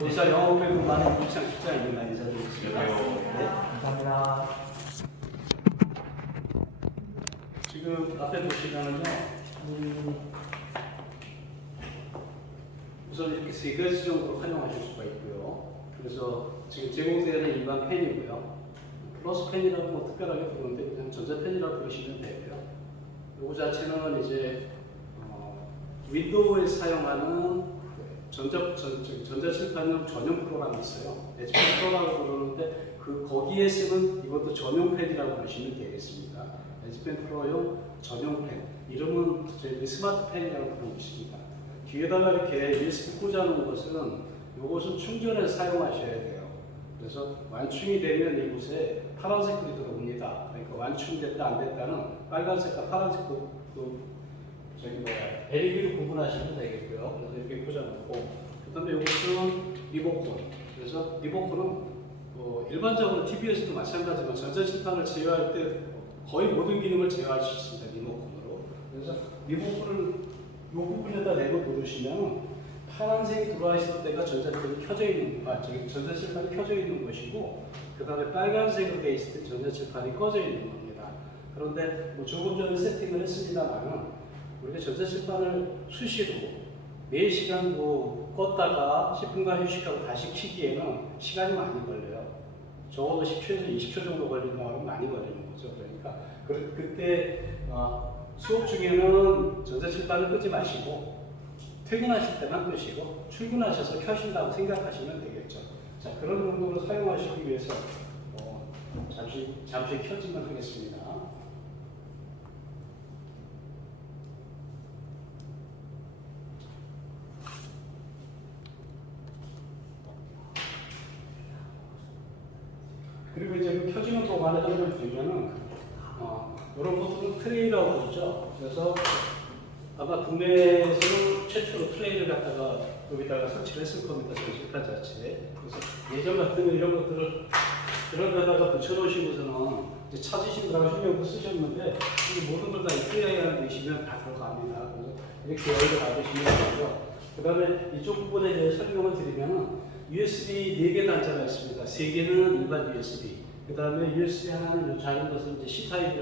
도시사 영업외국 많은 입장 입니다. 인사드리겠습니다. 네, 감사합니다. 지금 앞에 보시면은요, 우선 이렇게 세 가지 정도로 활용하실 수가 있고요. 그래서 지금 제공되는 일반 펜이고요. 플러스 펜이라고 뭐 특별하게 부르는데 그냥 전자펜이라고 부르시면 되고요. 이거 자체는 이제 윈도우에 사용하는 전자칠판용 전용 프로그램이 있어요. HP 프로라고 부르는데 거기에 쓰는 이것도 전용 펜이라고 보시면 되겠습니다. HP 프로용 전용 펜. 이름은 저희 스마트 펜이라고 부르고 있습니다. 뒤에다가 이렇게 USB 꽂아놓은 것은 이것은 충전해서 사용하셔야 돼요. 그래서 완충이 되면 이곳에 파란색 불이 들어옵니다. 그러니까 완충이 됐다 안 됐다는 빨간색과 파란색 LED로 구분하시면 되겠고요. 그래서 이렇게 꽂아놓고, 그 다음에 이것은 리모컨. 그래서 리모컨은 일반적으로 TV에서도 마찬가지지만 전자칠판을 제어할 때 거의 모든 기능을 제어할 수 있습니다. 리모컨으로. 그래서 리모컨을 이 부분에다 내고 누르시면 파란색이 들어와 있을 때가 전자칠판이 켜져 있는 것이고, 그 다음에 빨간색으로 되어 있을 때 전자칠판이 꺼져 있는 겁니다. 그런데 조금 전에 세팅을 했습니다만은 우리가 전자칠판을 수시로 4시간 껐다가 10분간 휴식하고 다시 켜기에는 시간이 많이 걸려요. 적어도 10초에서 20초 정도 걸린다고 하면 많이 걸리는 거죠. 그러니까 그때 수업 중에는 전자칠판을 끄지 마시고 퇴근하실 때만 끄시고 출근하셔서 켜신다고 생각하시면 되겠죠. 자, 그런 용도로 사용하시기 위해서 잠시 켜지만 하겠습니다. 그리고 이제 켜지는 동안에 설명을 드리면은 이런 것들은 트레이라고 부르죠. 그래서 아마 국내에서는 최초로 트레이를 갖다가 여기다가 설치를 했을 겁니다. 전시판 자체에. 그래서 예전 같으면 이런 것들을 이런 데다가 붙여놓으시고서는 이제 찾으시느라고 신경도 쓰셨는데 이 모든 걸 다 트레이 안에 넣으시면 다 들어갑니다. 그래서 이렇게 열고 닫으시면 되고요. 그 다음에 이쪽 부분에 대해 설명을 드리면은 USB 4개 단자가 있습니다. 3개는 일반 USB. 그 다음에 USB 하나는 작은 것은 이제 C타입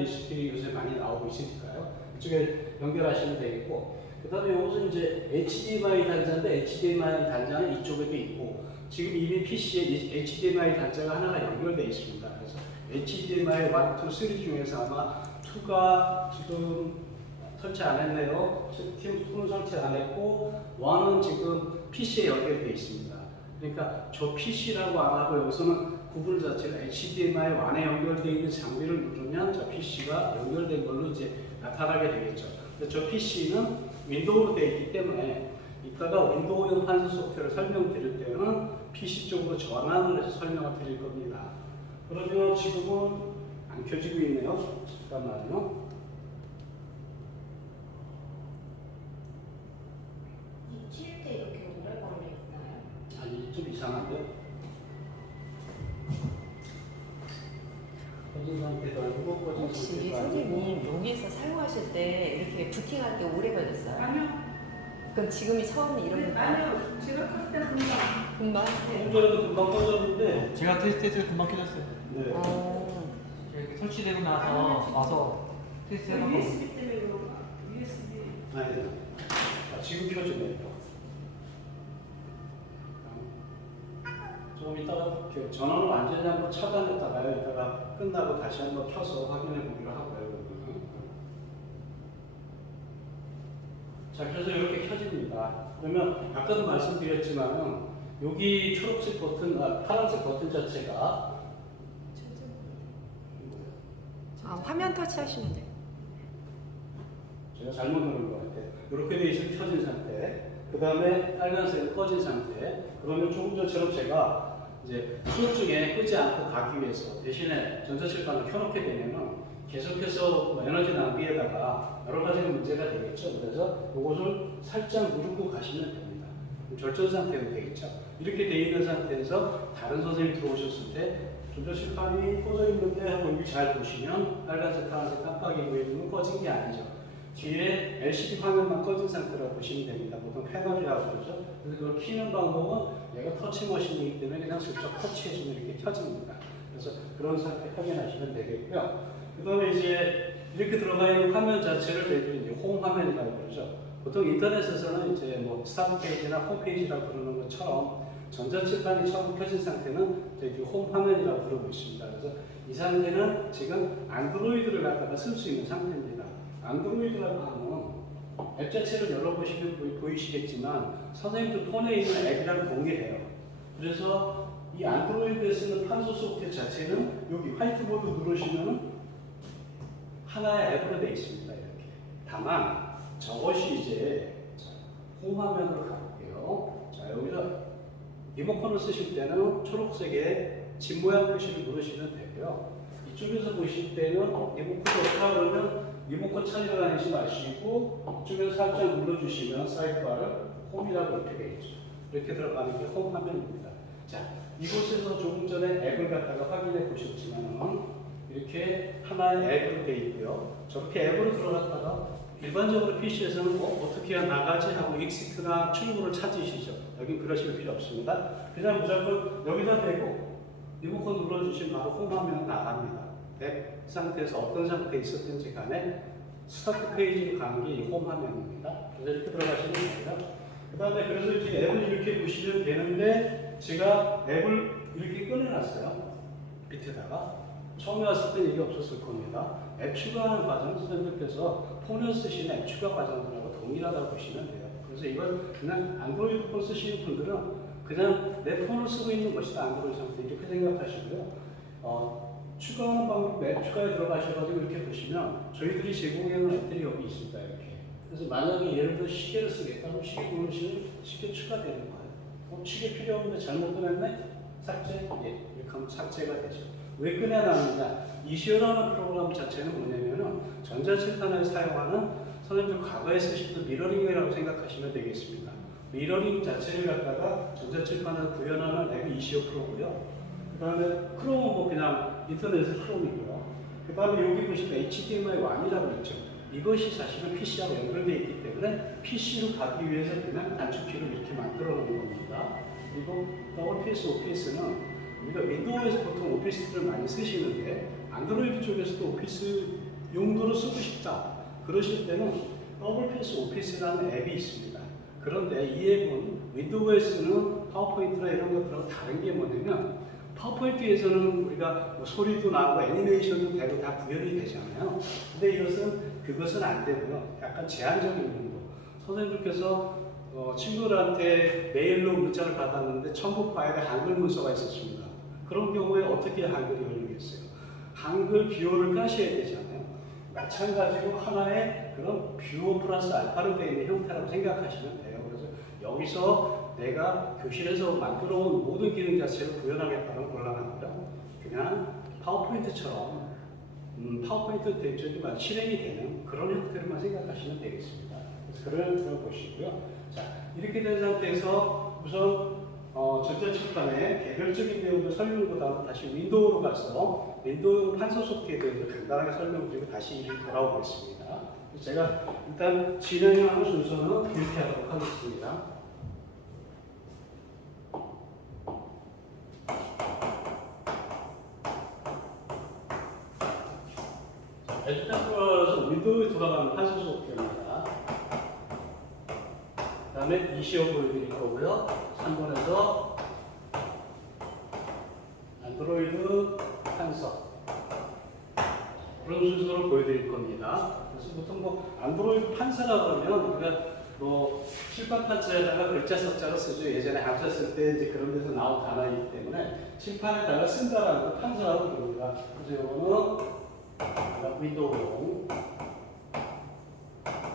USB 요새 많이 나오고 있으니까요. 이쪽에 연결하시면 되겠고. 그 다음에 이것은 이제 HDMI 단자인데 HDMI 단자는 이쪽에도 있고 지금 이미 PC에 HDMI 단자가 하나가 연결되어 있습니다. 그래서 HDMI 1, 2, 3 중에서 아마 2가 지금 설치 안 했네요. 팀2는 설치 안 했고 1은 지금 PC에 연결되어 있습니다. 그러니까 저 PC라고 안 하고 여기서는 구분 자체가 HDMI 1에 연결되어 있는 장비를 누르면 저 PC가 연결된 걸로 이제 나타나게 되겠죠. 근데 저 PC는 윈도우로 되어 있기 때문에 이따가 윈도우용 환수 소프트웨어를 설명드릴 때는 PC 쪽으로 전환을 해서 설명을 드릴 겁니다. 그러면 지금은 안 켜지고 있네요. 잠깐만요. 킬 때 이렇게 오래 걸리나요? 아니, 좀 이상한데? 꺼진 상태도 아니고 꺼진 혹시 상태도 아니고. 선생님 여기서 사용하실 때 이렇게 부팅할 때 오래 걸렸어요? 아니요. 그럼 지금이 처음 이런 네, 거? 아니요. 제가 컸을 때 금방. 금방? 조금 전에도 금방 꺼졌는데. 제가 테스트해서 금방 켜졌어요. 네. 이렇게 설치되고 나서 와서 테스트해보고 USB 때문에 그런가? USB. 아니, 지금 켜지네요. 좀 이따가 전원을 완전히 한번 차단했다가요. 이따가 끝나고 다시 한번 켜서 확인해 보기로 하고요. 자, 그래서 이렇게 켜집니다. 그러면 아까도 말씀드렸지만 여기 초록색 버튼, 파란색 버튼 자체가 화면 터치하시면 돼요. 제가 잘못 누른 것 같아요. 이렇게 돼 있으면 켜진 상태. 그 다음에 빨간색은 꺼진 상태. 그러면 조금 전처럼 제가 이제 수업 중에 끄지 않고 가기 위해서 대신에 전자칠판을 켜놓게 되면은 계속해서 에너지 낭비에다가 여러 가지 문제가 되겠죠. 그래서 이것을 살짝 누르고 가시면 됩니다. 절전 상태로 되겠죠. 이렇게 돼 있는 상태에서 다른 선생님이 들어오셨을 때 전자칠판이 꺼져 있는데 하고 여기 잘 보시면 빨간색, 파란색 깜빡이 보이는 건 꺼진 게 아니죠. 뒤에 LCD 화면만 꺼진 상태라고 보시면 됩니다. 보통 패널이라고 그러죠. 그래서 그걸 키는 방법은 얘가 터치머신이기 때문에 그냥 슬쩍 터치해주면 이렇게 켜집니다. 그래서 그런 상태 확인하시면 되겠고요. 그 다음에 이제 이렇게 들어가 있는 화면 자체를 저희들이 이제 홈 화면이라고 그러죠. 보통 인터넷에서는 이제 뭐 스타트 페이지나 홈페이지라고 부르는 것처럼 전자칠판이 처음 켜진 상태는 저희 홈 화면이라고 부르고 있습니다. 그래서 이 상태는 지금 안드로이드를 갖다가 쓸 수 있는 상태입니다. 안드로이드라고 하면 앱 자체를 열어보시면 보이시겠지만 선생님들 폰에 있는 앱이랑 동일해요. 그래서 이 안드로이드에 쓰는 판소 소프트 자체는 여기 화이트보드 누르시면 하나의 앱으로 되어 있습니다. 이렇게. 다만 저것이 이제 홈 화면으로 가볼게요. 자, 여기서 리모컨을 쓰실 때는 초록색의 집 모양 표시를 누르시면 되고요. 이쪽에서 보실 때는 리모컨이 없다 그러면 리모컨 찾으러 다니지 마시고 이쪽에서 살짝 눌러주시면 사이드바를 홈이라고 이렇게 되어 있죠. 이렇게 들어가는 게 홈 화면입니다. 자, 이곳에서 조금 전에 앱을 갖다가 확인해 보셨지만 이렇게 하나의 앱으로 되어 있고요. 저렇게 앱으로 들어갔다가 일반적으로 PC에서는 어떻게 해야 나가지 하고 익시트나 출구를 찾으시죠. 여기 그러실 필요 없습니다. 그냥 무조건 여기다 대고 리모컨 눌러주시면 바로 홈 화면 나갑니다. 앱 상태에서 어떤 상태에 있었든지 간에 스타트 페이지로 가는 게 이 홈 화면입니다. 그래서 이렇게 들어가시면 됩니다. 그 다음에 그래서 이제 앱을 이렇게 보시면 되는데 제가 앱을 이렇게 꺼내놨어요. 밑에다가. 처음에 왔을 때 이게 없었을 겁니다. 앱 추가하는 과정 선생님들께서 폰을 쓰시는 앱 추가 과정들하고 동일하다고 보시면 돼요. 그래서 이걸 그냥 안드로이드 폰 쓰시는 분들은 그냥 내 폰을 쓰고 있는 것이다. 안드로이드 상태 이렇게 생각하시고요. 추가하는 방법 앱 추가에 들어가셔가지고 이렇게 보시면 저희들이 제공해놓은 앱들이 여기 있습니다. 이렇게. 그래서 만약에 예를 들어 시계를 쓰겠다 그럼 시계 누르시면 시계 추가되는 거예요. 시계 필요 없는데 잘못 꺼냈네? 삭제? 예, 이렇게 하면 삭제가 되죠. 왜 꺼내놨느냐? 이시어라는 프로그램 자체는 뭐냐면은 전자칠판을 사용하는 선생님들 과거에 쓰시던 미러링이라고 생각하시면 되겠습니다. 미러링 자체를 갖다가 전자칠판을 구현하는 앱이 이시어 프로고요. 그 다음에 크롬은 뭐 그냥 인터넷의 크롬이고요. 그 다음에 여기 보시면 HDMI 1이라고 있죠. 이것이 사실은 PC하고 연결되어 있기 때문에 PC로 가기 위해서 그냥 단축키를 이렇게 만들어 놓은 겁니다. 그리고 WPS, OPS는 우리가 윈도우에서 보통 오피스를 많이 쓰시는데 안드로이드 쪽에서도 오피스 용도로 쓰고 싶다 그러실 때는 WPS 오피스라는 앱이 있습니다. 그런데 이 앱은 윈도우에 쓰는 파워포인트나 이런 것들하고 다른 게 뭐냐면 파워포인트에서는 우리가 뭐 소리도 나고 애니메이션도 되고 다 구현이 되잖아요. 근데 그것은 안 되고요. 약간 제한적인 용도. 선생님들께서 친구들한테 메일로 문자를 받았는데 첨부 파일에 한글 문서가 있었습니다. 그런 경우에 어떻게 한글이 열리겠어요? 한글 뷰어를 까셔야 되잖아요. 마찬가지로 하나의 그런 뷰어 플러스 알파로 되어 있는 형태라고 생각하시면 돼요. 그래서 여기서 내가 교실에서 만들어 온 모든 기능 자체를 구현하겠다는 곤란하고요. 그냥 파워포인트처럼 파워포인트 대적이 실행이 되는 그런 형태로만 생각하시면 되겠습니다. 그래서 그걸 들어보시고요. 자, 이렇게 된 상태에서 우선 전자칠판의 개별적인 내용을 설명보다 다시 윈도우로 가서 윈도우 판서 소프트에 대해서 간단하게 설명드리고 다시 일을 돌아오겠습니다. 제가 일단 진행하는 순서는 이렇게 하도록 하겠습니다. 에듀테크에서 윈도우에 돌아가는 판서 소프트입니다. 그 다음에 이시어 보여드릴 거고요. 3번에서 안드로이드 판서 그런 순서로 보여드릴 겁니다. 그래서 보통 뭐 안드로이드 판서라 그러면 우리가 뭐 칠판 판서에다가 글자 석자를 쓰죠. 예전에 합사 쓸 때 이제 그런 데서 나온 단어이기 때문에 칠판에다가 쓴다라는 걸 판서라고 부릅니다. 그래서 이거는 윈도우용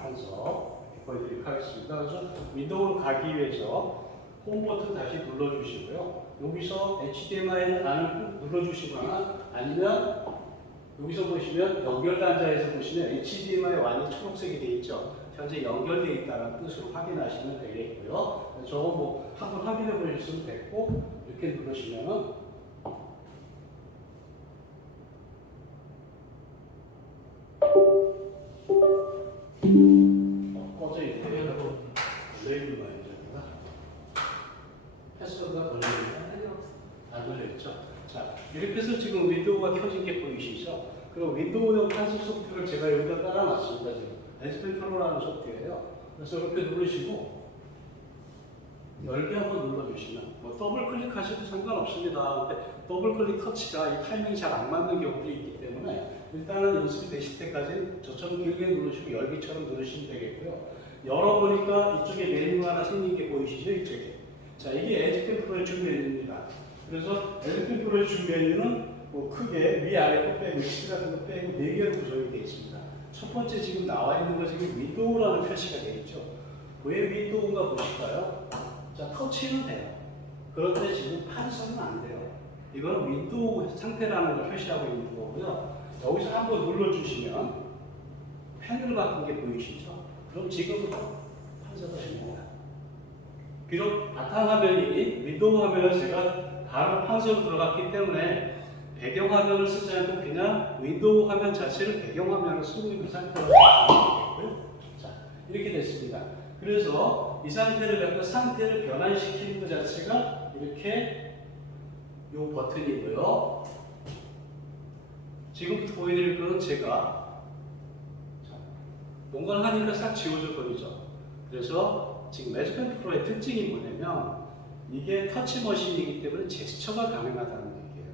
판서 보여드리도록 하겠습니다. 그래서 윈도우로 가기 위해서 홈 버튼 다시 눌러주시고요. 여기서 HDMI 안을 눌러주시거나 아니면 여기서 보시면 연결 단자에서 보시면 HDMI 완이 초록색이 되어 있죠. 현재 연결되어 있다는 뜻으로 확인하시면 되겠고요. 저거 뭐 한번 확인해 보셨으면 됐고 이렇게 누르시면은 텍스처가 걸려있나요? 아니 없어. 안 걸려있죠? 자, 이렇게 해서 지금 윈도우가 켜진 게 보이시죠? 그리고 윈도우용 판서 소프트를 제가 여기다 깔아놨습니다. 지금 에스펜 프로라는 소프트예요. 그래서 이렇게 누르시고 열개 한번 눌러주시면 뭐 더블 클릭하셔도 상관없습니다. 근데 더블 클릭 터치가 이 타이밍이 잘 안 맞는 경우도 있기 때문에 일단은 연습이 되실 때까지 저처럼 길게 누르시고 열기처럼 누르시면 되겠고요. 열어보니까 이쪽에 메뉴가 하나 생긴 게 보이시죠? 이쪽에. 자, 이게 에즈펜 프로의 주 메뉴입니다. 그래서 에즈펜 프로의 주 메뉴는 뭐 크게 위아래 거 빼고 위치 같은 거 빼고 4개로 구성이 되어 있습니다. 첫 번째 지금 나와 있는 거 지금 윈도우라는 표시가 되어 있죠. 왜 윈도우인가 보실까요? 자, 터치는 돼요. 그런데 지금 판서는 안 돼요. 이거는 윈도우 상태라는 걸 표시하고 있는 거고요. 여기서 한번 눌러주시면 펜을 바꾼 게 보이시죠? 그럼 지금부터 판서가 됩니다. 비록 바탕화면이 윈도우 화면을 제가 바로 판서로 들어갔기 때문에 배경화면을 쓰지 않고 그냥 윈도우 화면 자체를 배경화면을 쓰고 있는 상태로 되고요. 자, 이렇게 됐습니다. 그래서 이 상태를 갖고 상태를 변환시키는 것 자체가 이렇게 이 버튼이고요. 지금부터 보여드릴 거는 제가 뭔가를 하니까 싹 지워져 버리죠. 그래서 지금 에즈펜 프로의 특징이 뭐냐면 이게 터치머신이기 때문에 제스처가 가능하다는 얘기예요.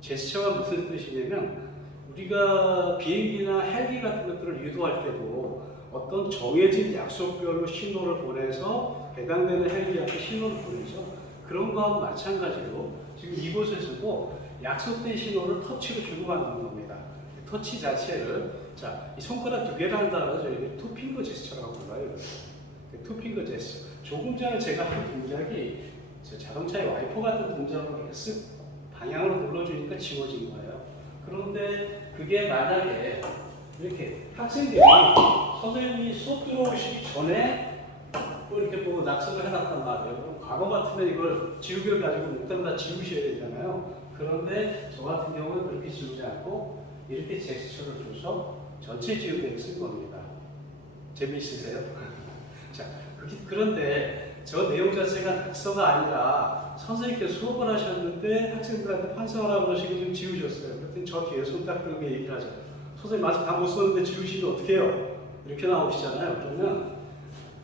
제스처가 무슨 뜻이냐면 우리가 비행기나 헬기 같은 것들을 유도할 때도 어떤 정해진 약속별로 신호를 보내서 해당되는 헬기한테 신호를 보내죠. 그런 거하고 마찬가지로 지금 이곳에서도 약속된 신호를 터치로 주고받는 겁니다. 터치 자체를 자, 이 손가락 2개를 한다고 하죠. 이게 투핑거 제스처라고 불러요. 투핑거 제스처. 조금 전에 제가 한 동작이 자동차의 와이퍼 같은 동작으로 이렇게 쓱 방향으로 눌러주니까 지워진 거예요. 그런데 그게 만약에 이렇게 학생들이 선생님이 수업 들어오시기 전에 또 이렇게 보고 낙서를 해놨단 말이에요. 과거 같으면 이걸 지우개를 가지고 목단 다 지우셔야 되잖아요. 그런데 저 같은 경우는 그렇게 지우지 않고 이렇게 제스처를 줘서 전체 지우개를 쓴 겁니다. 재미있으세요? 자, 그런데 저 내용 자체가 낙서가 아니라 선생님께서 수업을 하셨는데 학생들한테 판서하라고 그러시고 좀 지우셨어요. 그랬더니 저 뒤에 손 딱 들고 얘기를 하죠. 선생님 아직 다 못 썼는데 지우시면 어떻게 해요? 이렇게 나오시잖아요. 그러면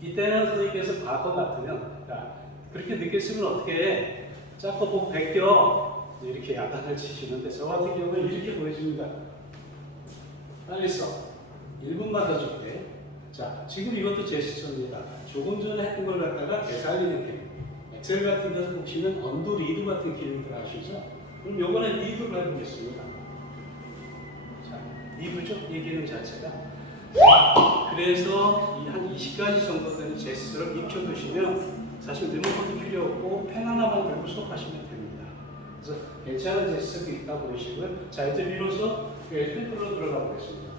이때는 선생님께서 과거 같으면 야, 그렇게 늦게 쓰면 어떻게 해? 짝거 보고 베껴 이렇게 야단을 치시는데 저 같은 경우는 이렇게 보여줍니다. 빨리 써. 1분만 더 줄게. 자, 지금 이것도 제스처입니다. 조금 전에 했던 걸 갖다가 되살리는 기능. 엑셀 같은 데서 보시면 언두 리드 같은 기능들 아시죠? 그럼 요번에 리드를 해보겠습니다. 자, 리드죠? 이 기능 자체가. 그래서 한 20가지 정도 되는 제스처를 익혀두시면 사실 리모컨도 필요 없고 펜 하나만 들고 수업하시면 됩니다. 그래서 괜찮은 제스처도 있다 보시고요. 자, 이제 비로소 에즈펜으로 들어가 보겠습니다.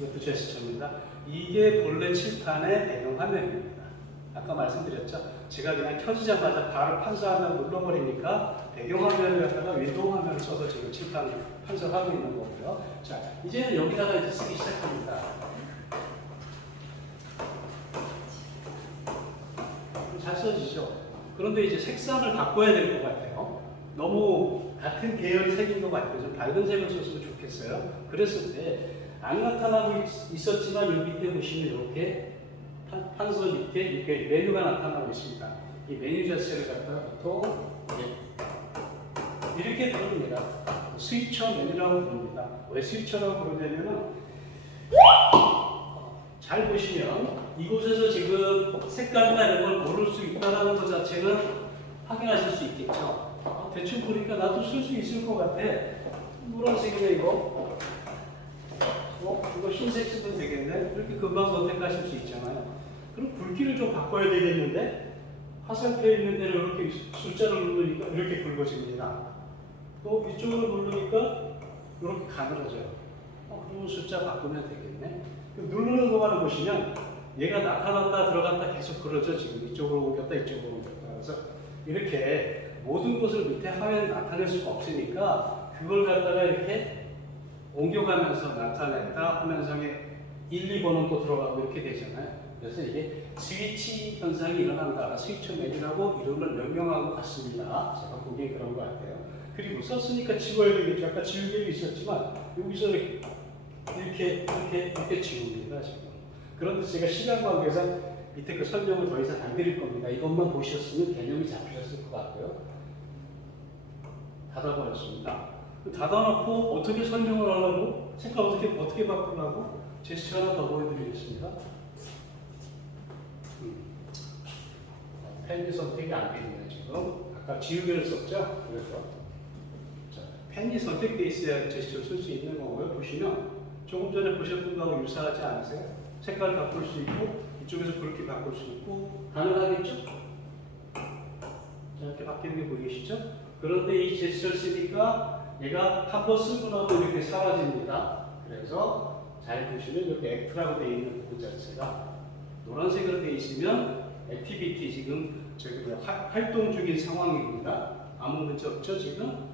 이것도 제스처입니다. 이게 본래 칠판의 배경 화면입니다. 아까 말씀드렸죠? 제가 그냥 켜지자마자 바로 판서하면 눌러버리니까 배경 화면을 갖다가 윈도우 화면을 써서 지금 칠판 판서하고 있는 거고요. 자, 이제는 여기다가 이제 쓰기 시작합니다. 잘 써지죠? 그런데 이제 색상을 바꿔야 될 것 같아요. 너무 같은 계열의 색인 것 같아요. 좀 밝은 색을 썼으면 좋겠어요. 그랬을 때 안 나타나고 있었지만 여기 밑에 보시면 이렇게 판서 밑에 이렇게 메뉴가 나타나고 있습니다. 이 메뉴 자체를 갖다가 보통 이렇게 부릅니다. 스위처 메뉴라고 부릅니다. 왜 스위처라고 부르냐면은 잘 보시면 이곳에서 지금 색깔이나 이런 걸 고를 수 있다는 것 자체는 확인하실 수 있겠죠. 대충 보니까 나도 쓸 수 있을 것 같아. 노란색이네 이거. 이거 흰색 쓰면 되겠네. 이렇게 금방 선택하실 수 있잖아요. 그럼 굵기를 좀 바꿔야 되겠는데 화살표에 있는 데를 이렇게 숫자를 누르니까 이렇게 굵어집니다. 또 이쪽으로 누르니까 이렇게 가늘어져요. 그러면 숫자 바꾸면 되겠네. 누르는 동안을 보시면 얘가 나타났다 들어갔다 계속 그러죠. 지금 이쪽으로 옮겼다 이쪽으로 옮겼다. 그래서 이렇게 모든 것을 밑에 화면에 나타낼 수가 없으니까 그걸 갖다가 이렇게 옮겨가면서 나타냈다 하면서 1, 2번은 또 들어가고 이렇게 되잖아요. 그래서 이게 스위치 현상이 일어난다. 스위치 메뉴라고 이름을 명명한 것 같습니다. 제가 보기엔 그런 것 같아요. 그리고 썼으니까 지워야 되겠죠. 아까 지울 일이 있었지만 여기서 이렇게 지웁니다. 지금. 그런데 제가 시간 관계상 밑에 그 설명을 더 이상 안 드릴 겁니다. 이것만 보셨으면 개념이 잡히셨을 것 같고요. 닫아버렸습니다. 닫아놓고 어떻게 설명을 하려고? 색깔 어떻게 바꾸려고? 제스처 하나 더 보여드리겠습니다. 펜이 선택이 안 되네요, 지금. 아까 지우개를 썼죠? 그래서. 자, 펜이 선택되어 있어야 제스처를 쓸 수 있는 거고요. 보시면 조금 전에 보셨던 거하고 유사하지 않으세요? 색깔 바꿀 수 있고, 이쪽에서 그렇게 바꿀 수 있고, 가능하겠죠? 자, 이렇게 바뀌는 게 보이시죠? 그런데 이 제스처를 쓰니까 얘가 한번 쓰고 나면 이렇게 사라집니다. 그래서 잘 보시면 여기 액트라고 되어 있는 부분 자체가 노란색으로 되어 있으면 액티비티 지금 활동 중인 상황입니다. 아무 문제 없죠 지금?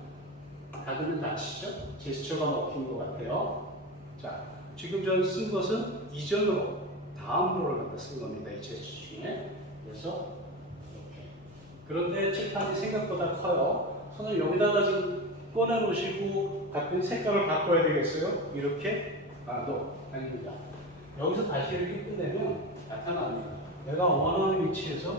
다들 아시죠? 제스처가 먹힌 것 같아요. 자, 지금 전 쓴 것은 이전으로 다음으로를 갖다 쓴 겁니다. 이 제스처 중에. 그래서 이렇게. 그런데 칠판이 생각보다 커요. 손을 여기다가 지금 꺼내놓으시고 같은 색깔을 바꿔야 되겠어요? 이렇게? 아닙니다. 여기서 다시 이렇게 끝내면 나타납니다. 내가 원하는 위치에서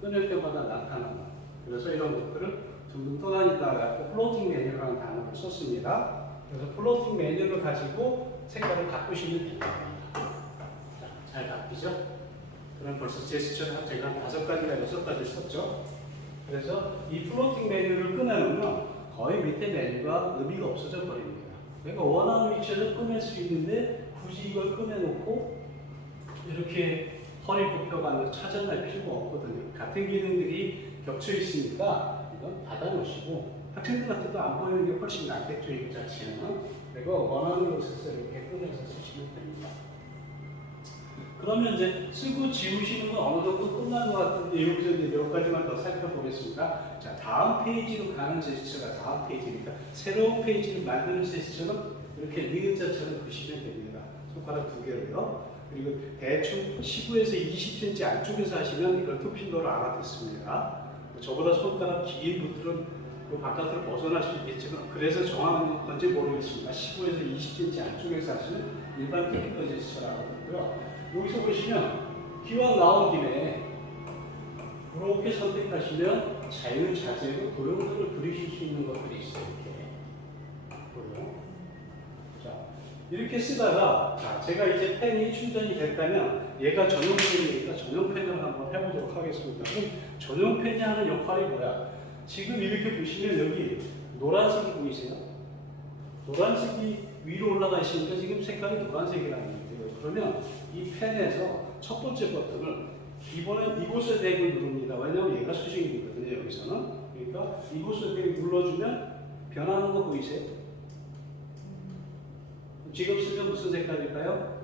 끊을 때마다 나타납니다. 그래서 이런 것들을 둥둥 떠다니다가 플로팅 메뉴라는 단어를 썼습니다. 그래서 플로팅 메뉴를 가지고 색깔을 바꾸시면 됩니다. 자, 잘 바뀌죠? 그럼 벌써 제스처를 제가 5가지가 6가지 썼죠? 그래서 이 플로팅 메뉴를 꺼내놓으면 거의 밑에 메뉴가 의미가 없어져 버립니다. 내가 원하는 위치에서 꺼낼 수 있는데 굳이 이걸 꺼내놓고 이렇게 허리 굽혀가면서 찾아낼 필요가 없거든요. 같은 기능들이 겹쳐 있으니까 이건 닫아놓으시고 학생들한테도 안 보이는 게 훨씬 낫겠죠. 이 자체는. 내가 원하는 곳에서 이렇게 꺼내서 쓰시면 됩니다. 그러면 이제 쓰고 지우시는 건 어느 정도 끝난 것 같은데 여기서 이제 몇 가지만 더 살펴보겠습니다. 자, 다음 페이지로 가는 제스처가 다음 페이지니까 새로운 페이지를 만드는 제스처는 이렇게 니은자처럼 그시면 됩니다. 손가락 2개로요. 그리고 대충 15에서 20cm 안쪽에서 하시면 이걸 투핑거로 알아듣습니다. 저보다 손가락 긴 분들은 그 바깥으로 벗어날 수 있겠지만 그래서 정확한 건지 모르겠습니다. 15에서 20cm 안쪽에서 하시면 일반 투핑거 제스처라고 하고요. 여기서 보시면 기왕 나온 김에 그렇게 선택하시면 자유자재로 도형들을 그리실 수 있는 것들이 있어요. 이렇게 보여요. 자, 이렇게 쓰다가 자, 제가 이제 펜이 충전이 됐다면 얘가 전용 펜이니까 전용 펜을 한번 해보도록 하겠습니다. 그럼 전용 펜이 하는 역할이 뭐야? 지금 이렇게 보시면 여기 노란색이 보이세요? 노란색이 위로 올라가 있으니까 지금 색깔이 노란색이라는 거예요. 그러면 이 펜에서 첫 번째 버튼을 이번엔 이곳에 대고 누릅니다. 왜냐하면 얘가 수직이거든요. 여기서는. 그러니까 이곳에 대고 눌러주면 변하는 거 보이세요? 지금 쓰면 무슨 색깔일까요?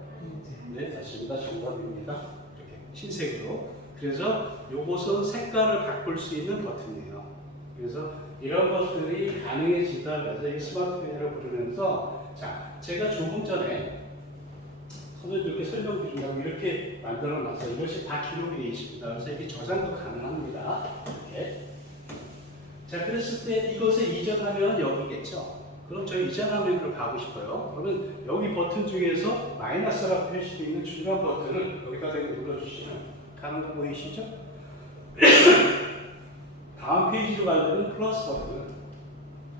네, 맞습니다. 정답입니다. 이렇게 흰색으로. 그래서 이것은 색깔을 바꿀 수 있는 버튼이에요. 그래서 이런 것들이 가능해지다. 그래서 이 스마트펜을 부르면서 자, 제가 조금 전에 선생님 이렇게 설명드리려고 이렇게 만들어 놨어요. 이것이 다 기록이 되어 있습니다. 그래서 이게 저장도 가능합니다. 이렇게. 자, 그랬을 때 이것에 이전하면 여기겠죠. 그럼 저희 이전 화면으로 가고 싶어요. 그러면 여기 버튼 중에서 마이너스라고 표시되어 있는 중간 버튼을 여기다 대고 눌러주시면 가는 거 보이시죠? 다음 페이지로 가려면 플러스 버튼을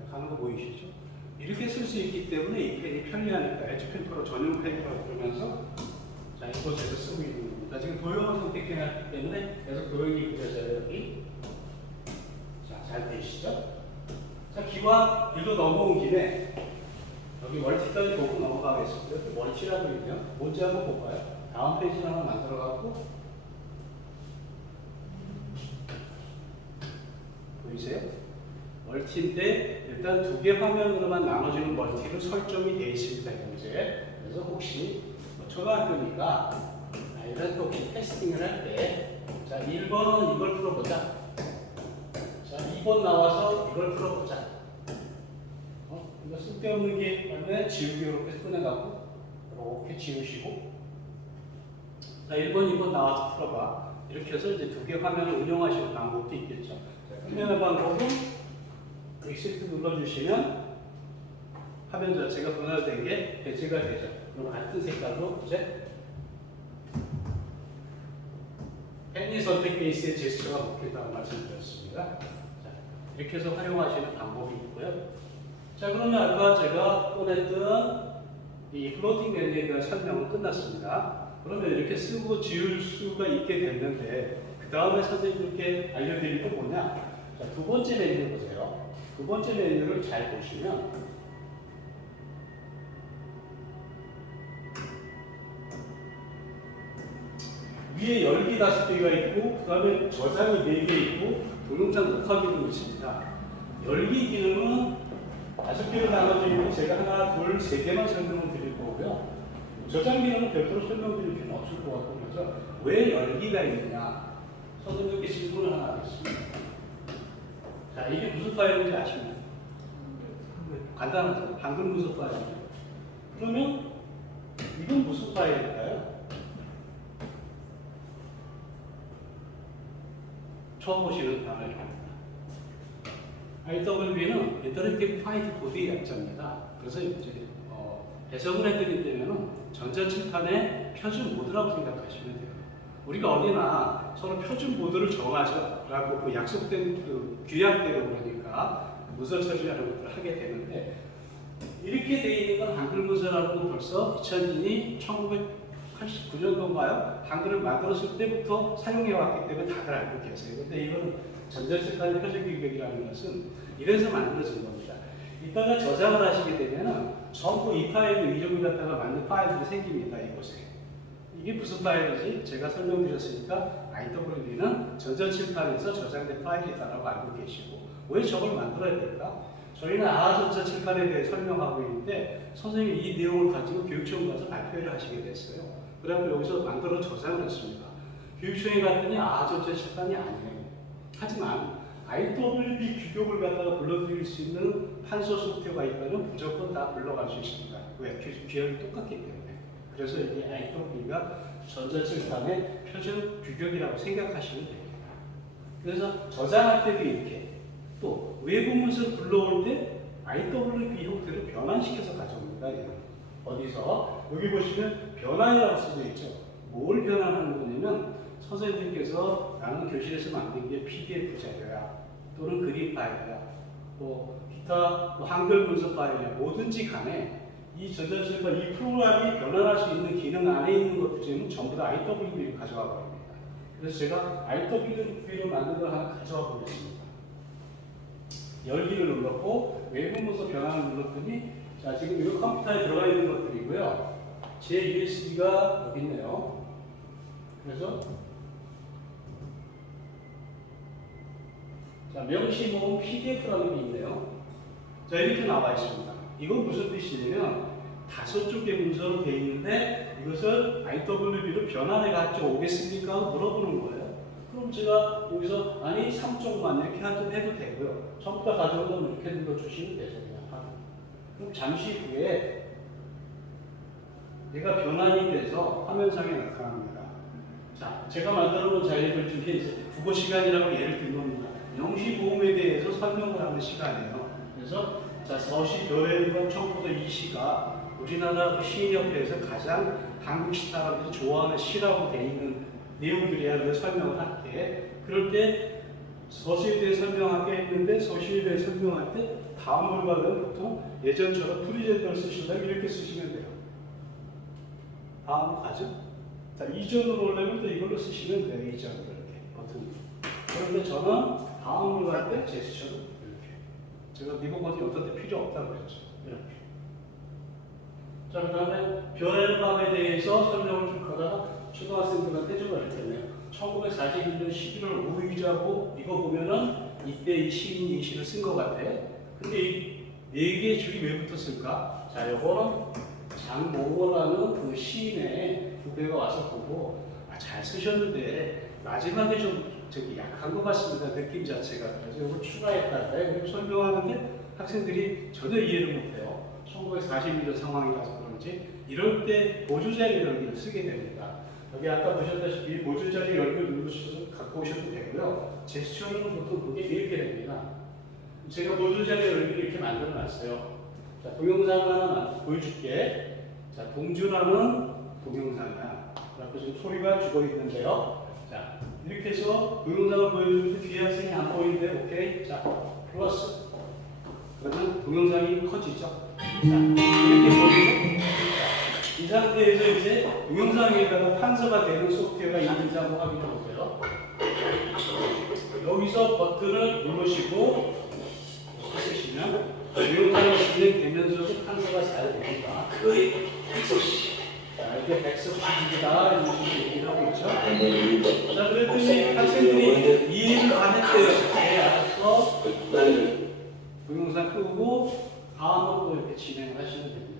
가는 거 보이시죠? 이렇게 쓸 수 있기 때문에 이 펜이 편리하니까 에듀펜 프로 전용 펜이라고 그러면서 자, 이곳에서 쓰고 있는 겁니다. 지금 도형을 선택해놨기 때문에 계속 도형이 그려져요. 여기. 자, 잘 보이시죠? 자, 기왕 이거 넘어온 김에 여기 멀티까지 보고 넘어가겠습니다. 멀티라고 있네요. 뭔지 한번 볼까요? 다음 페이지를 하나 만들어갖고 보이세요? 멀티인데 일단 2개 화면으로만 나눠지는 멀티로 설정이 되어 있습니다. 현재. 그래서 혹시 뭐 초등학교니까 일단 또 테스팅을 할 때 자, 1번은 이걸 풀어보자. 자, 2번 나와서 이걸 풀어보자. 이거 쓸데없는 게 맞네. 지우개 이렇게 꺼내가고 이렇게 지우시고 자, 1번, 2번 나와서 풀어봐. 이렇게 해서 이제 두 개 화면을 운영하시는 방법도 있겠죠. 자, 끝내는 방법은 엑시트 눌러주시면 화면 자체가 분할된 게 배치가 되죠. 그럼 같은 색깔로 이제 펜이 선택 베이스의 제스처가 먹힌다고 말씀드렸습니다. 자, 이렇게 해서 활용하시는 방법이 있고요. 자, 그러면 아까 제가 꺼냈던 이 플로팅 메뉴에 대한 설명은 끝났습니다. 그러면 이렇게 쓰고 지울 수가 있게 됐는데 그 다음에 선생님께 알려드릴 건 뭐냐? 자, 두 번째 메뉴 보세요. 두 번째 메뉴를 잘 보시면 위에 열기 5개가 있고 그 다음에 저장이 4개 있고 동영상 녹화 기능이 있습니다. 열기 기능은 5개로 나눠져 있는 제가 하나, 둘, 3개만 설명을 드릴 거고요. 저장 기능은 별도로 설명드릴 필요는 없을 것 같고 그래서 왜 열기가 있느냐 선생님께 질문을 하나 하겠습니다. 자, 이게 무슨 파일인지 아시나요? 간단하죠? 한글 무슨 파일이죠? 그러면 이건 무슨 파일일까요? 처음 보시는 단어입니다. IWB는 인터랙티브 파이트 코드의 약자입니다. 그래서 이제 해석을 해드릴 때는 전자칠판의 표준 모드라고 생각하시면 돼요. 우리가 어디나 서로 표준 모드를 정하죠. 라고 그 약속된 그 규약대로 그러니까 문서 처리하는 것을 하게 되는데 이렇게 되어 있는 건 한글 문서라고 벌써 2000년이 1989년도인가요? 한글을 만들었을 때부터 사용해 왔기 때문에 다들 알고 계세요. 근데 이건 전자칠판의 표준 규격이라는 것은 이래서 만들어진 겁니다. 이따가 저장을 하시게 되면 전부 이 파일로 이름을 갖다가 맞는 파일들이 생깁니다. 이곳에. 이게 무슨 파일이지? 제가 설명드렸으니까 IWB는 전자칠판에서 저장된 파일이다라고 알고 계시고 왜 저걸 만들어야 될까? 저희는 전자칠판에 대해 설명하고 있는데 선생님이 이 내용을 가지고 교육청 가서 발표를 하시게 됐어요. 그래서 여기서 만들어 저장을 했습니다. 교육청에 갔더니 전자칠판이 아니에요. 하지만 IWB 규격을 갖다가 불러드릴 수 있는 판서 소프트웨어가 있다면 무조건 다 불러갈 수 있습니다. 왜? 규격이 똑같기 때문에. 그래서 이게 IWB가 전자칠판의 표준 규격이라고 생각하시면 됩니다. 그래서 저장할 때도 이렇게 또 외부 문서를 불러올 때 IWB 형태로 변환시켜서 가져옵니다. 어디서? 여기 보시면 변환이라고 써져 있죠. 뭘 변환하는 거냐면 선생님께서 나는 교실에서 만든 게 PDF 자료야 또는 그림 파일이야 또 기타 한글 문서 파일이야 뭐든지 간에 이 전자칠판 이 프로그램이 변환할 수 있는 기능 안에 있는 것들은 전부 다 IWB를 가져와 버립니다. 그래서 제가 IWB로 만든 걸 하나 가져와 보겠습니다. 열기를 눌렀고 외부 문서 변환을 눌렀더니 자 지금 이거 컴퓨터에 들어가 있는 것들이고요. 제 USB가 여기 있네요. 그래서 자 명시 모음 PDF라는 게 있네요. 자 이렇게 나와 있습니다. 이건 무슨 뜻이냐면 5쪽의 문서로 되어 있는데 이것을 IWB로 변환해 가져오겠습니까? 물어보는 거예요. 그럼 제가 여기서 아니 3쪽만 이렇게 해도 되고요. 전부 다 가져오면 이렇게 눌러주시면 되죠. 그냥 그럼 잠시 후에 얘가 변환이 돼서 화면상에 나타납니다. 자, 제가 만들어 놓은 자료들 중에 이제 국어 시간이라고 예를 든 겁니다. 명시 모음에 대해서 설명을 하는 시간이에요. 그래서 자, 서시 별의건 청포도 이 시가 우리나라 그 시인협회에서 가장 한국 시 사람들이 좋아하는 시라고 되어 있는 내용들이야. 그래서 설명을 할게. 그럴 때 서시에 대해 설명하게 했는데 서시에 대해 설명할 때 다음 물과는 보통 예전처럼 프리젠더를 쓰시려면 이렇게 쓰시면 돼요. 다음 가죠? 자, 이전으로 오려면 또 이걸로 쓰시면 돼요. 이전으로 이렇게 버튼. 그런데 저는 다음으로 갈 때 제스처로 이렇게. 제가 미국 어디 어떤 때 필요 없다고 그랬죠. 이렇게. 자, 그 다음에 별밤에 대해서 설명을 좀 하다가 초등학생들한테 좀 알려드렸네요. 1941년 11월 5일자고 이거 보면은 이때 이 시인이 이 시를 쓴 것 같아. 근데 이 4개의 줄이 왜 붙었을까? 자, 요거는 장모어라는 그 시인의 후배가 와서 보고 잘 쓰셨는데 마지막에 좀 약한 것 같습니다. 느낌 자체가. 그래서 이걸 추가했다. 이렇게 설명하는데 학생들이 전혀 이해를 못해요. 1941년 상황이라서 그런지 이럴 때 보조자료라는 걸 쓰게 됩니다. 여기 아까 보셨다시피 모듈 자리 열기를 누르셔서 갖고 오셔도 되고요. 제스처는 보통 그게 이렇게 됩니다. 제가 모듈 자리 열기를 이렇게 만들어 놨어요. 자, 동영상을 하나 보여줄게. 자, 동준하는 동영상이야. 그래서 지금 소리가 죽어 있는데요. 자, 이렇게 해서 동영상을 보여줄 때 뒤에 학생이 안 보이는데, 오케이. 자, 플러스. 그러면 동영상이 커지죠. 자, 이렇게 보이죠? 이 상태에서 이제 동영상에다가 판서가 되는 소프트웨어가 있는지 한번 확인해 보세요. 여기서 버튼을 누르시고 쓰시면 동영상이 진행되면서도 판서가 잘 됩니다. 자, 이게 백석식이다 이런 식으로 얘기를 하고 있죠. 자, 그랬더니 학생들이 이해를 안 했대요. 네, 알았어. 동영상 끄고 다음으로 또 이렇게 진행을 하시면 됩니다.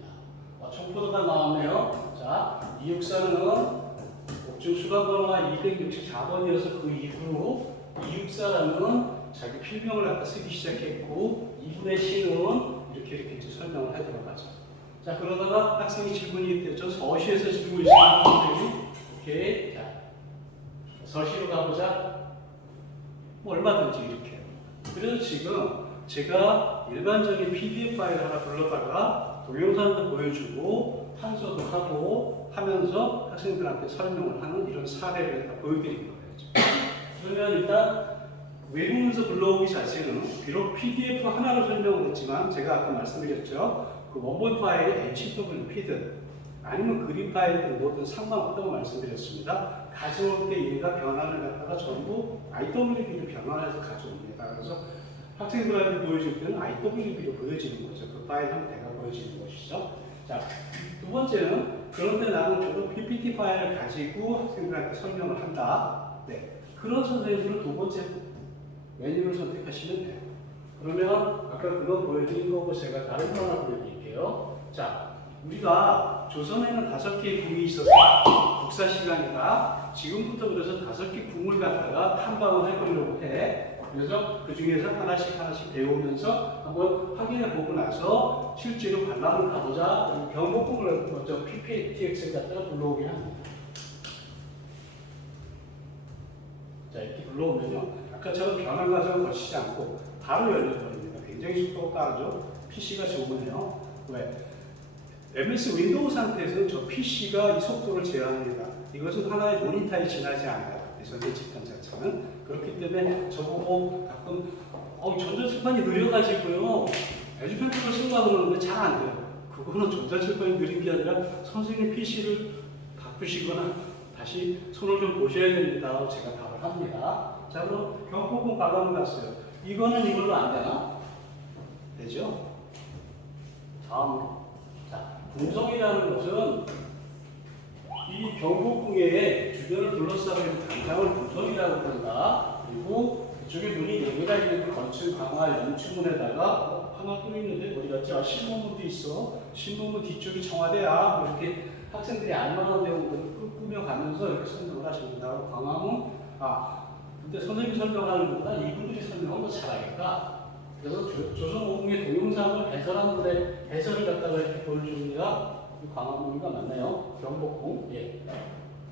청포도가 나왔네요. 자, 264는 옥중 수강번호가 264번이어서 그 이후로 264라는 자기 필명을 아까 쓰기 시작했고 2분의 C는 이렇게 이제 설명을 하도록 하죠. 자, 그러다가 학생이 질문이 있대요. 저 서시에서 질문이 있어요. 오케이. 자, 서시로 가보자. 뭐 얼마든지 이렇게. 그래서 지금 제가 일반적인 PDF 파일 하나 불러다가 동영상도 보여주고 판서도 하고 하면서 학생들한테 설명을 하는 이런 사례를 다 보여드린 거예요. 그러면 일단 외국문서 불러오기 자체는 비록 PDF 하나로 설명을 했지만 제가 아까 말씀드렸죠. 그 원본 파일이 HWP든 아니면 그림 파일이든 뭐든 상관없다고 말씀드렸습니다. 가져올 때 얘가 변환을 갖다가 전부 IWP로 변환해서 가져옵니다. 그래서 학생들한테 보여줄 때는 IWP로 보여지는 거죠. 그 파일 형태가 보여지는 것이죠. 자, 두 번째는 그런데 나는 주로 PPT 파일을 가지고 학생들한테 설명을 한다. 네, 그런 선생님들은 두 번째 메뉴를 선택하시면 돼요. 그러면 아까 그거 보여드린 거고 제가 다른 거 하나 보여드릴게요. 자, 우리가 조선에는 5개의 궁이 있었어요. 국사 시간이다. 지금부터 그래서 5개 궁을 갖다가 탐방을 해보려고 해. 그래서 그 중에서 하나씩 배우면서 한번 확인해 보고 나서 실제로 관람을 가보자. 경복궁을 먼저 PPTX에 갖다가 불러오긴 합니다. 자, 이렇게 불러오면요. 아까처럼 변환 과정을 거치지 않고 바로 열려버립니다. 굉장히 속도가 빠르죠. PC가 좋으네요. 왜? MS 윈도우 상태에서는 저 PC가 이 속도를 제어합니다. 이것은 하나의 모니터에 지나지 않아요. 전자 칩판 자체는. 그렇기 때문에 저보고 가끔 전자칠판이 느려가지고요. 에듀펜트를 쓰려고 그러는데 잘 안 돼요. 그거는 전자칠판이 느린 게 아니라 선생님 PC를 바꾸시거나 다시 손을 좀 보셔야 됩니다. 제가 답을 합니다. 자, 그럼 경복궁 관람을 갔어요. 이거는 이걸로 안 되나? 되죠? 다음으로. 자, 궁성이라는 것은 이 경복궁의 주변을 둘러싸고 있는 단장을 궁성이라고 부른다. 그리고 그쪽에 문이 4개가 있는 건축 강화 연추문에다가 하나 또 있는데 어디 갔지? 아, 신문문도 있어. 신문문 뒤쪽이 청와대야. 뭐 이렇게 학생들이 알만한 내용들을 꾸며가면서 이렇게 설명을 하십니다. 광화문, 근데 선생님이 설명하는 것보다 이분들이 설명하면 더 잘하겠다. 그래서 조선 오궁의 동영상을 해설하는 분의 해설을 갖다가 이렇게 보여줍니다. 광화문인가 맞나요? 경복궁. 예.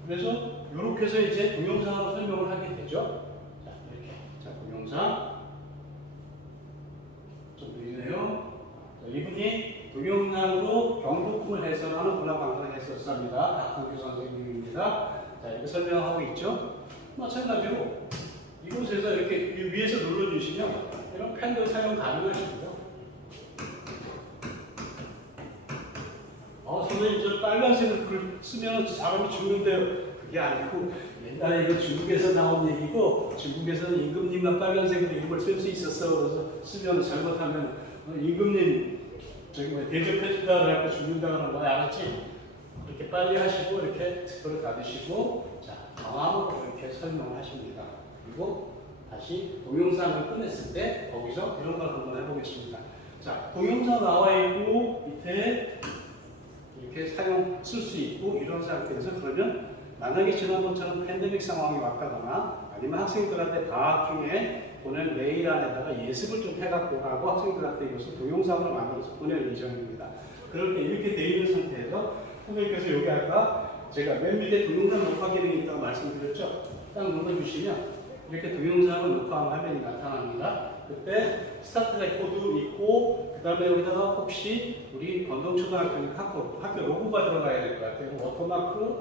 그래서 이렇게 해서 이제 동영상으로 설명을 하게 되죠. 자, 이렇게. 자, 동영상. 좀 느리네요. 자, 이분이 동영상으로 경복궁을 해설하는 문화방송 해설사입니다. 박동규 선생님입니다. 자, 이렇게 설명하고 있죠. 마찬가지로 이곳에서 이렇게 위에서 눌러주시면 이런 펜도 사용 가능하시고요. 선생님 저 빨간색을 글 쓰면 사람이 죽는데요. 그게 아니고 옛날에 이거 중국에서 나온 얘기고 중국에서는 임금님만 빨간색으로 이름을 쓸 수 있었어. 그래서 쓰면 잘못하면 임금님 저기 뭐 대접해준다 그래갖고 죽는다 그러는 거 알았지? 이렇게 빨리 하시고 이렇게 특허를 닫으시고 자 다음으로 이렇게 설명을 하십니다. 그리고 다시 동영상을 끝냈을 때 거기서 이런 걸 한번 해보겠습니다. 자 동영상 나와 있고 밑에 이렇게 쓸 수 있고 이런 상태에서 그러면 만약에 지난번처럼 팬데믹 상황이 왔다거나 아니면 학생들한테 방학 중에 보낼 메일 안에다가 예습을 좀 해갖고 하고 학생들한테 이것을 동영상으로 만들어서 보낼 예정입니다. 그럴 때 이렇게 돼 있는 상태에서 선생님께서 여기 아까 제가 맨 밑에 동영상 녹화 기능이 있다고 말씀드렸죠? 딱 눌러주시면 이렇게 동영상을 녹화한 화면이 나타납니다. 그때 스타트가 코드 있고 그 다음에 여기다가 혹시 우리 건동초등학교 학교 로고가 들어가야 될 것 같아요. 워터마크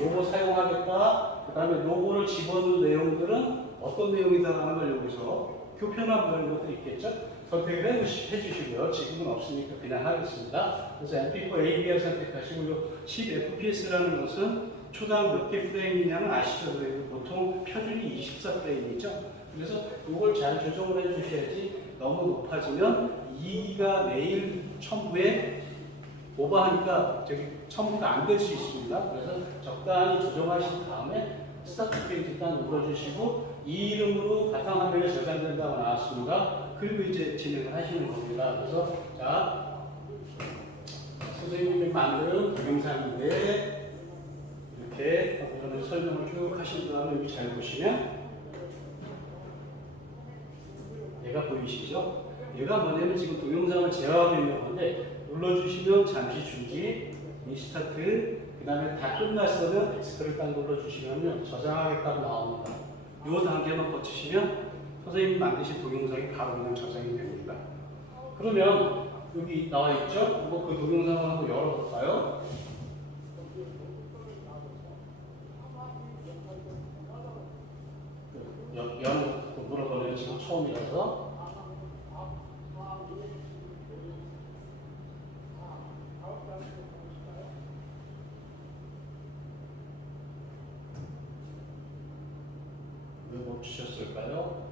로고 사용하겠다. 그 다음에 로고를 집어넣은 내용들은 어떤 내용이다라는 걸 여기서 교편하고 이런 것들이 있겠죠? 선택을 해주시고요. 지금은 없으니까 그냥 하겠습니다. 그래서 MP4 ABR 선택하시고 10fps라는 것은 초당 몇 개 프레임이냐는 아시죠? 보통 표준이 24프레임이죠. 그래서 이걸 잘 조정을 해주셔야지 너무 높아지면 2기가 내일 첨부에 오버하니까 저기 첨부가 안 될 수 있습니다. 그래서 적당히 조정하신 다음에 스타트 페이지 딱 눌러주시고 이 이름으로 바탕화면에 저장된다고 나왔습니다. 그리고 이제 진행을 하시는 겁니다. 그래서 자 선생님이 만든 동영상인데 이렇게 저는 설명을 쭉 하신 다음에 여기 잘 보시면 얘가 보이시죠? 얘가 뭐냐면 지금 동영상을 제어하고 있는 건데 눌러주시면 잠시 중지, 리스타트, 그 다음에 다 끝났으면 X를 딱 눌러주시면 저장하겠다고 나옵니다. 이 단계만 거치시면 선생님이 만드신 동영상이 바로 그냥 저장이 됩니다. 그러면 여기 나와 있죠? 이거 그 동영상을 한번 열어볼까요? 여는 물어보면 지금 처음이라서 왜 멈추셨을까요?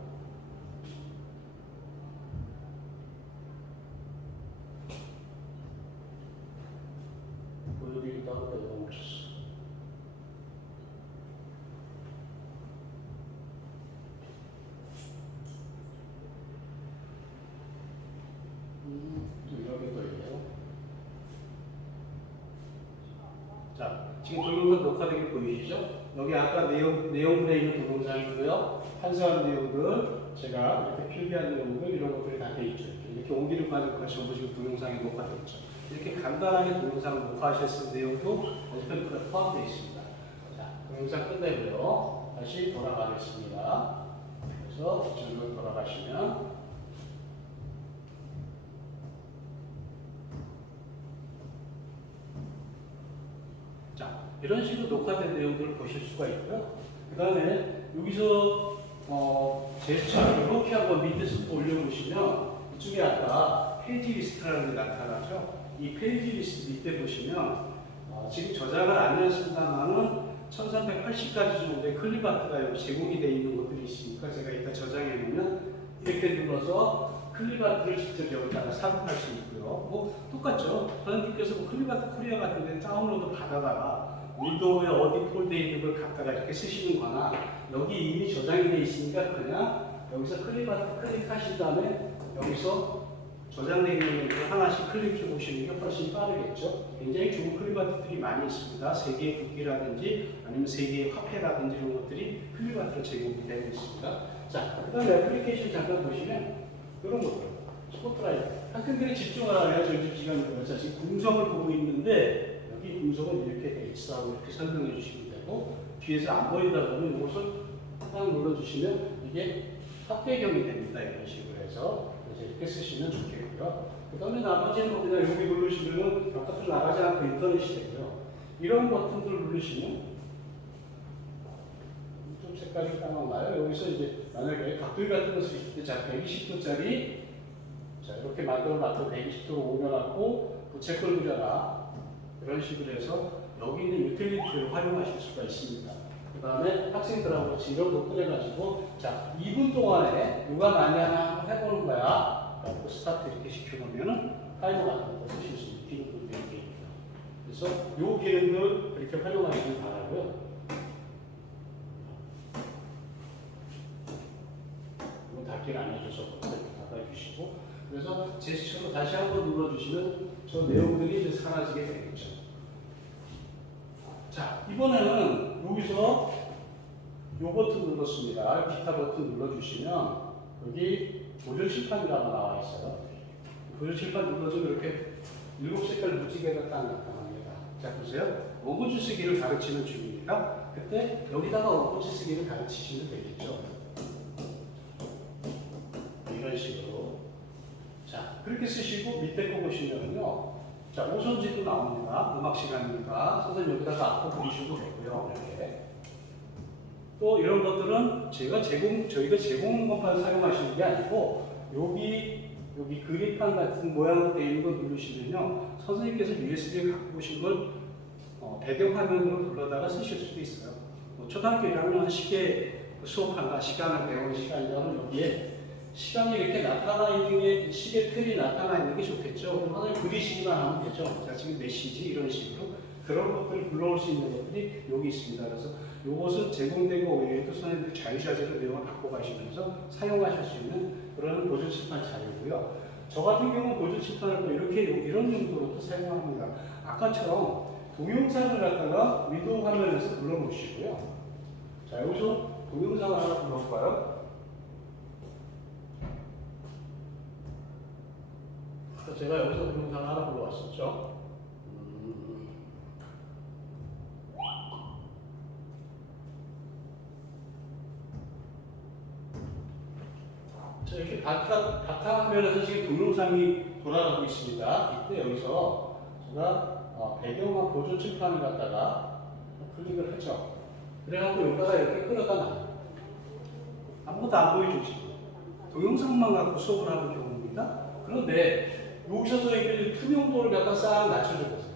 여기 있다가 왜 멈췄어? 여기 또 있네요. 자, 지금 동영상 녹화된 게 보이시죠? 여기 아까 내용물에 있는 동영상이고요. 판서한 내용들, 제가 이렇게 필기한 내용들, 이런 것들이 다 돼 있죠. 이렇게 옮기는 과정까지 전부 지금 동영상에 녹화되어 있죠. 이렇게 간단하게 동영상을 녹화하셨을 내용도 편집에 포함되어 있습니다. 자, 동영상 끝내고요. 다시 돌아가겠습니다. 그래서 이쪽으로 돌아가시면 자, 이런 식으로 녹화된 내용들을 보실 수가 있고요. 그 다음에 여기서 제스처 이렇게 한번 밑에서 또 올려보시면 이쪽에 아까 페이지 리스트라는 게 나타나죠. 이 페이지 리스트 밑에 보시면 지금 저장을 안 했습니다만은 1380가지 정도의 클립아트가 여기 제공이 되어 있는 것들이 있으니까 제가 이따 저장해 놓으면 이렇게 눌러서 클립아트를 직접 여기다가 삽입할 수 있고요. 뭐 똑같죠. 선생님께서 뭐 클립아트 코리아 같은 데 다운로드 받아다가 윈도우에 어디 폴더에 있는 걸 갖다가 이렇게 쓰시는 거나 여기 이미 저장이 되어 있으니까 그냥 여기서 클립아트 클릭하신 다음에 여기서 저장되어 있는 걸 하나씩 클릭해 보시는 게 훨씬 빠르겠죠. 굉장히 좋은 클립아트들이 많이 있습니다. 3개의 국기라든지 아니면 3개의 화폐라든지 이런 것들이 클립아트로 제공이 되어 있습니다. 자, 그 다음에 애플리케이션 잠깐 보시면 이런 것들, 스포트라이트. 학생들이 집중을 안 해야죠. 이제 기간이 걸려서 지금 궁성을 보고 있는데 여기 궁성은 이렇게 돼 있어. 이렇게 설명해 주시면 되고 뒤에서 안 보인다 그러면 이것을 딱 눌러주시면 이게 확대경이 됩니다. 이런 식으로 해서 그래서 이렇게 쓰시면 좋겠고요. 그 다음에 나머지는 뭐 그냥 여기 누르시면은 바깥으로 나가지 않고 인터넷이 되고요. 이런 버튼들을 누르시면 좀 색깔이 까먹나요? 여기서 이제 만약에 각도기 같은 거 쓰실 때 자 120도짜리 자 이렇게 만들어 놨고 120도로 옮겨놨고 부채꼴 그려라 이런 식으로 해서 여기 있는 유틸리티를 활용하실 수가 있습니다. 그 다음에 학생들하고 같이 이런 거 꺼내가지고 자 2분 동안에 누가 많이 하나 한번 해보는 거야 라고 스타트 이렇게 시켜놓으면은 타이머 같은 거 쓰실 수 있는 기능들도 이렇게 있다. 그래서 요 기능들 이렇게 활용하시길 바라고요. 이건 닫기를 안 해줘서 닫아주시고 그래서 제스처로 다시 한번 눌러주시면 저 내용들이 이제 사라지게 되겠죠. 자, 이번에는 여기서 요 버튼 눌렀습니다. 기타 버튼 눌러주시면 여기 보조 칠판이라고 나와 있어요. 보조 칠판 눌러주면 이렇게 7색깔 무지개가 딱 나타납니다. 자, 보세요. 원고지 쓰기를 가르치는 중입니다. 그때 여기다가 원고지 쓰기를 가르치시면 되겠죠. 이런 식으로. 자, 그렇게 쓰시고 밑에 거 보시면요. 자, 오선지도 나옵니다. 음악 시간입니다. 선생님 여기다가 악보 그리셔도 되고요. 이렇게. 또 이런 것들은 저희가 제공한 것만 사용하시는 게 아니고 여기 그림판 같은 모양으로 되어 있는 거 누르시면요. 선생님께서 USB에 갖고 오신 걸 배경화면으로 불러다가 쓰실 수도 있어요. 초등학교 1학년 시계 수업한다, 시간을 배우는 시간이라면 여기에 시간이 이렇게 나타나 있는 게, 시계 틀이 나타나 있는 게 좋겠죠. 그럼 선생님 그리시기만 하면 되죠. 자, 지금 몇 시지? 이런 식으로. 그런 것들을 불러올 수 있는 것들이 여기 있습니다. 그래서 이것은 제공되고 외에도 선생님들 자유자재로 내용을 갖고 가시면서 사용하실 수 있는 그런 보조칠판 자료고요. 저 같은 경우는 보조칠판을 또 이런 용도로 또 사용합니다. 아까처럼 동영상을 갖다가 윈도우 화면에서 불러놓으시고요. 자, 여기서 동영상을 하나 불러볼까요? 제가 여기서 동영상을 하나 불러왔었죠. 자, 이렇게 바탕화면에서 지금 동영상이 돌아가고 있습니다. 이때 여기서 제가 배경화 보조 칠판을 갖다가 클릭을 하죠. 그래갖고 여기다가 이렇게 끌어다 놔요. 아무것도 안 보여주고 동영상만 갖고 수업을 하는 경우입니다. 그런데 여기서도 이렇게 투명도를 갖다 싹 낮춰줘보세요.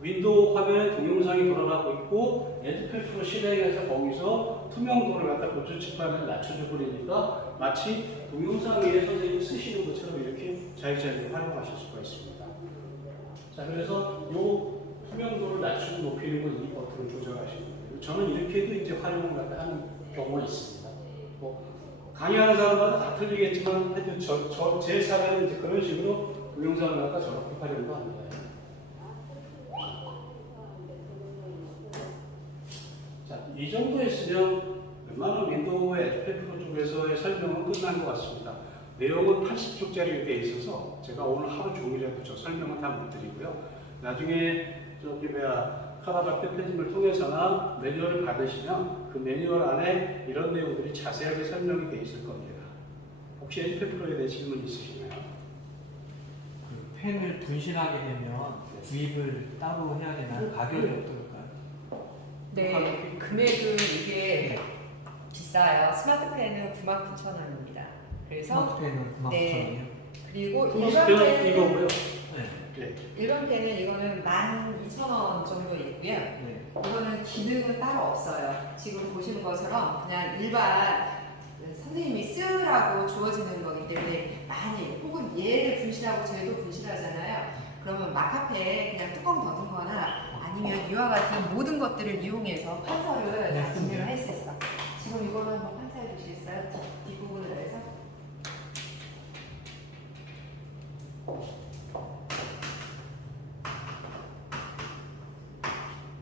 윈도우 화면에 동영상이 돌아가고 있고 에듀페프로 실행해서 거기서 투명도를 갖다 보조 칠판에 낮춰줘 버리니까 마치 동영상 위에 선생님이 쓰시는 것처럼 이렇게 자유자재로 활용하실 수가 있습니다. 자, 그래서 요 투명도를 낮추고 높이는 걸 이 버튼을 조절하시는 거예요. 저는 이렇게도 이제 활용을 갖다 하는 경우가 있습니다. 뭐 강의하는 사람마다 다 틀리겠지만 하여튼 제 사례는 이제 그런 식으로 동영상을 갖다 저렇게 활용도 합니다. 자, 이 정도 했으면 웬만한 윈도우 에듀페프로 쪽에서의 설명은 끝난 것 같습니다. 내용은 80쪽짜리 되어 있어서 제가 오늘 하루 종일해도 저 설명은 다 못 드리고요. 나중에 카나바 페페즘을 통해서나 매뉴얼을 받으시면 그 매뉴얼 안에 이런 내용들이 자세하게 설명이 되어 있을 겁니다. 혹시 에듀페프로에 대해 질문 있으시나요? 그 펜을 분실하게 되면 구입을 따로 해야 되나요? 가격이 어떨까요? 네, 금액은 이게 비싸요. 스마트펜은 99,000원입니다. 그래서 스마트펜은 99,000원이요? 네. 그리고 펜 이거고요. 네. 일반 펜은 이거는 12,000원 정도 있고요. 네. 이거는 기능은 따로 없어요. 지금 보시는 것처럼 그냥 일반 선생님이 쓰라고 주어지는 거기 때문에 만일 혹은 얘를 분실하고 쟤도 분실하잖아요. 그러면 마카펜 그냥 뚜껑 덮은 거나 아니면 이와 같은 모든 것들을 이용해서 판서를 다 진행을 할 수 있어. 지금 이걸로 한번 판서해 주시겠어요? 뒷부분을 해서.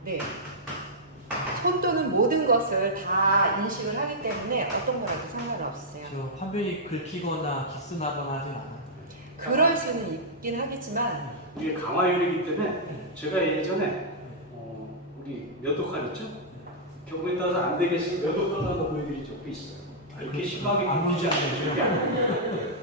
네. 손또는 모든 것을 다 인식을 하기 때문에 어떤 거라도 상관없어요. 저 판별이 긁히거나 기스나거나 하진 않아요. 그럴 수는 있긴 하겠지만 이게 강화율이기 때문에 제가 예전에 우리 몇독칼 있죠? 경우에 따라서 안 되겠으면 몇독칼 하나 보여드린 적도 있어요. 이렇게 심하게 긁히지 않아요.